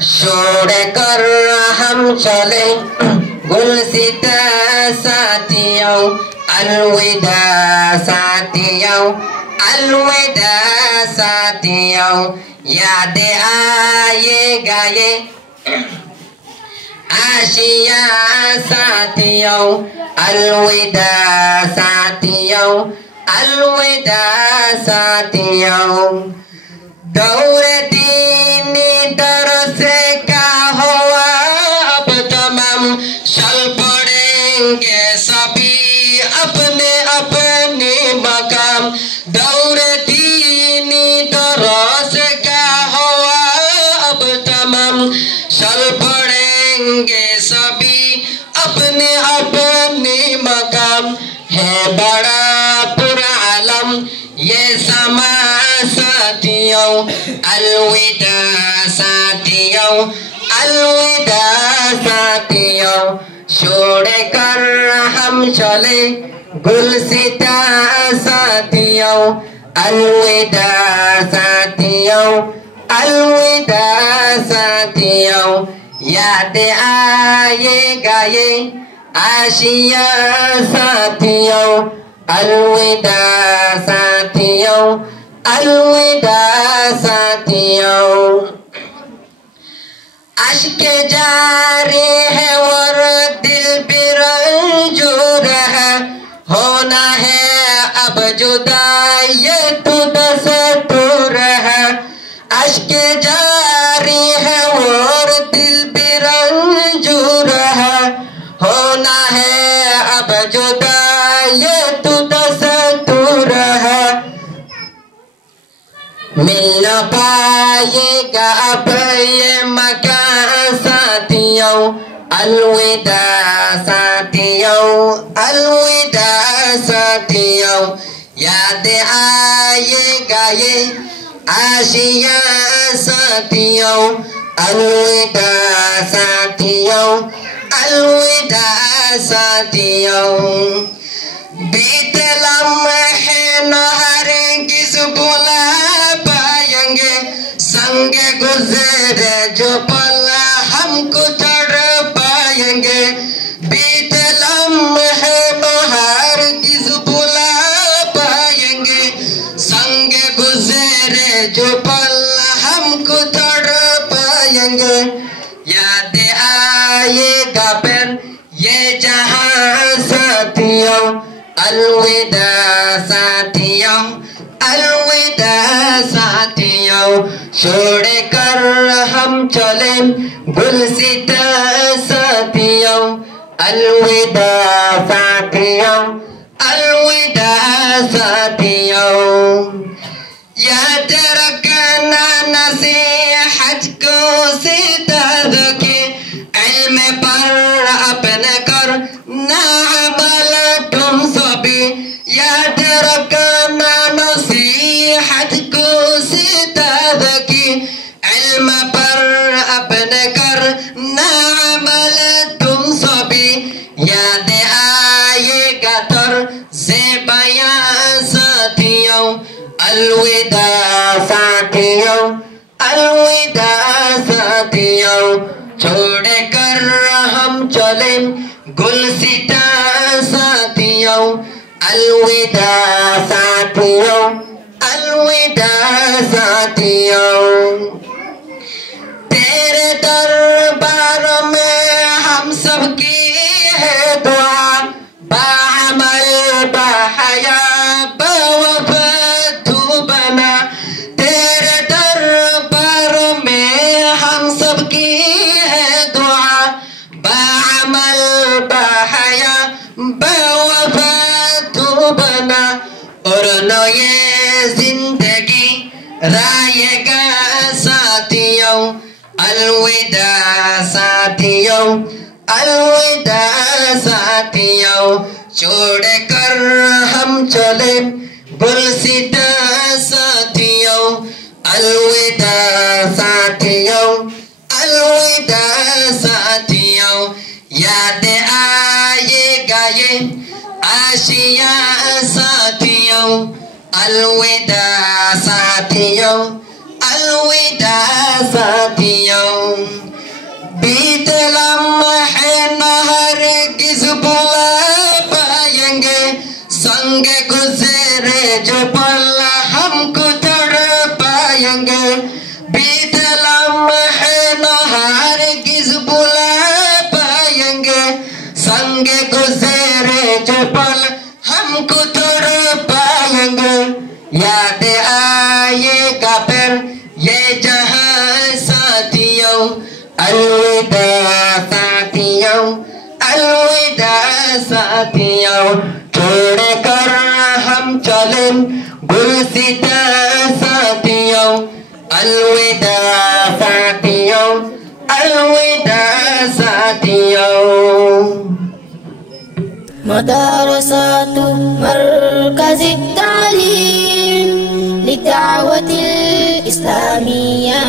छोड़ कर हम चले गुलसिता साथियों, अलविदा साथियों, अलविदा साथियों। याद आएगा ये आशिया साथियों, अलविदा साथियों, अलविदा साथियों। दौरे दीनी तरस का हुआ अब तमाम, चल पड़ेंगे सभी अपने अपने मकाम। दौरे दीनी तरस का हुआ अब तमाम, चल पड़ेंगे सभी अपने अपने मकाम। है बड़ा पुरा आलम ये समा साथियों, अलविदा साथियों, अलविदा साथियों। छोड़ कर हम चले गुलसिता साथियों, अलविदा साथियों, अलविदा साथियों। याद आएगा ये आशिया साथियों, अलविदा साथियों, अलविदा साथियों। अश्क जारी है और दिल भी रंजूर है, होना है अब जुदा ये तो दस्तूर है। अश्क जारी है और दिल भी रंजूर है, होना है अब जुदा ये तो दस्तूर है। मिल न पाएगा अब ये मकान साथियों, अलविदा साथियों, अलविदा साथियों। याद आएगा ये आशिया साथियों, अलविदा साथियों, अलविदा साथियों। बीते लम्हे न हरगिज़ भुला पाएंगे, संग गुज़रे जो पल हमको तड़ पाएंगे। बीते लम्हे न हरगिज़ भुला पाएंगे, संग गुज़रे जो पल हमको तड़ पाएंगे। याद आएगा फिर ये जहां साथियों, अलविदा साथियों, अलविदा साथियों। छोड़ कर हम चले गुलसिता साथियों, अलविदा साथियों, अलविदा साथियों। याद रखना नसीहत को सिताद के, इल्म पर अपने कर ना अमल तुम सभी। याद रखना नसीहत को सिताद की, इल्म पर अपने कर ना अमल तुम सभी। याद आएगा तर से बयां साथियों, अलविदा साथियों, अलविदा साथियों। छोड़ कर हम चले गुलसिता साथियों, अलविदा साथियों, अलविदा साथियों। तेरे दरबार में हम सबकी है दुआ, बाअमल बाहया बावफा तू बना। तेरे दरबार में हम सबकी है दुआ, बाअमल बाहया बावफा तू बना। और न ये जिंदगी रायेगा साथियों, अलविदा साथियों, अलविदा साथियों। छोड़ कर हम चले गुलसिता साथियों, अलविदा साथियों, अलविदा साथियों। याद आएगा ये आशिया साथियों, अलविदा साथियों, अलविदा साथियों। अलविदा साथियों, अलविदा साथियों, छोड़ कर हम चले गुलसिता साथियों। अलविदा साथियों, अलविदा साथियों। मदरसातु मरकज़ि तालीम लिद्दअवतिल इस्लामिया